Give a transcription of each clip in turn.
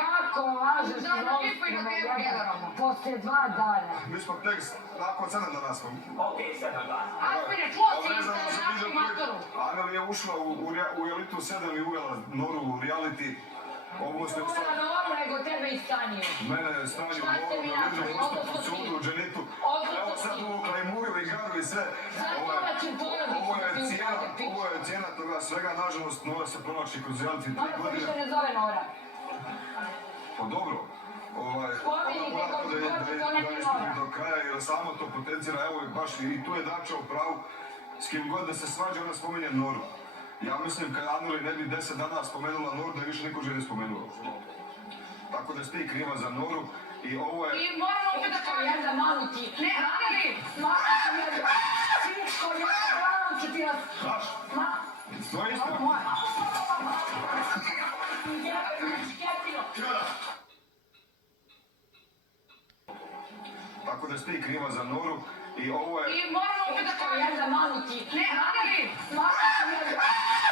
Kako lažeš roditeljima poslije 2 dana? Mi smo tek nakon 7 dana smo. Okej, 7 dana. Aspire, čuo si našu matoru? Anel je ušla u Elitu 7 i uvela Noru u reality. Ovo ste Uvela Noru nego tebe i Staniju. Mene Stanju Šta ste mi napravili? u sudu, u dženitu. Evo sad uvukla i Muriju i Garu i sve. Ovo je cijena toga svega, nažalost, Nora se pronači kroz reality 3 godine. Nora se više ne zove Nora. Pa dobro. Spominjite kako hoće, to ne ti Nora. Do kraja, jer samo to potencira, evo baš i tu je Dača u pravu. S kim god da se svađa, ona spominje Noru. Ja mislim, kad Anuli ne bi 10 dana spomenula Noru, da više niko ne spomenuo. Tako da ste i kriva za Noru i ovo je... I moramo opet da kažem. Jedna malu ti. Ne, Anuli! Svičko, jedna glavom ću ti nas... Daš? To je isto. Tako da ste i kriva za Noru i ovo je... I moramo opet da kažem. Jedna malu ti. Ne, Anuli!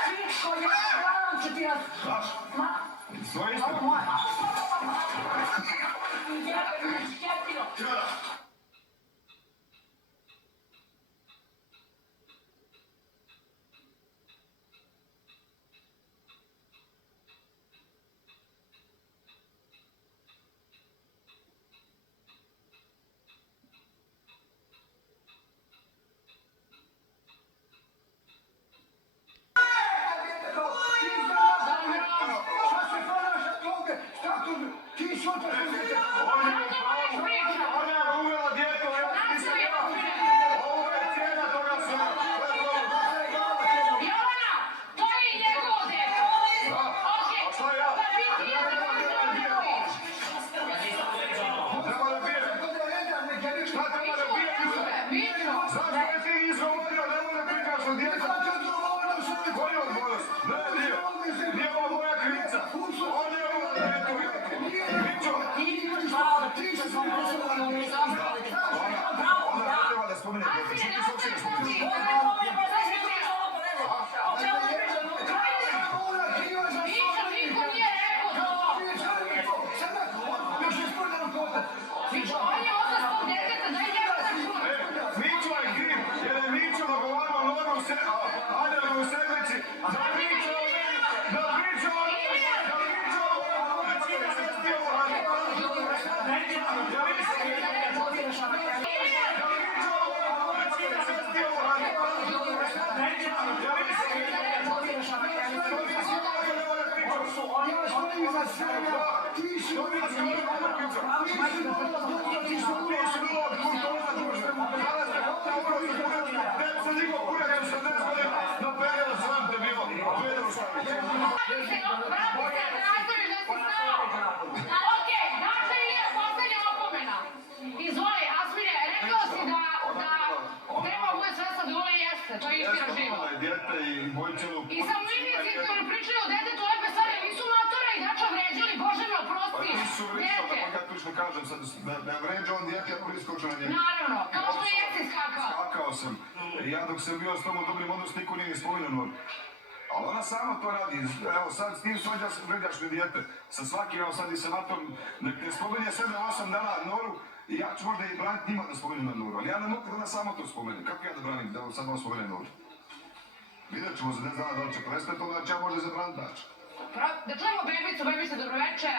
Svičko, jedna glavom ću ti nas... Daš? To je isto. I sam Linici koji pričaju o detetu lepe stvari, nisu matore i Dača vređali, Bože me oprosti, dete. Pa kad tučno kažem sad, da vređa on djete, ako nije skočio na njega. Naravno, kao što jesi skakao. Skakao sam. Ja dok sam bio s tom u dobrim odnosu, niko nije ni spomenuo Noru. Ali ona sama to radi. Evo sad s tim vređaš mi djete. Sa svakim, evo sad i sa Matom, nek te spomenje 7-8 dana Noru, i ja ću možda i braniti njima da spomenu na Noru. Ali ja ne mogu da ona sama to spomene. Kako ja da branim da sad vam spomene Noru? Vidjet ćemo za 10 dana da li će prestati, onda će ja možda zabraniti Dača. Da čujemo bebicu, bebice, dobroveče.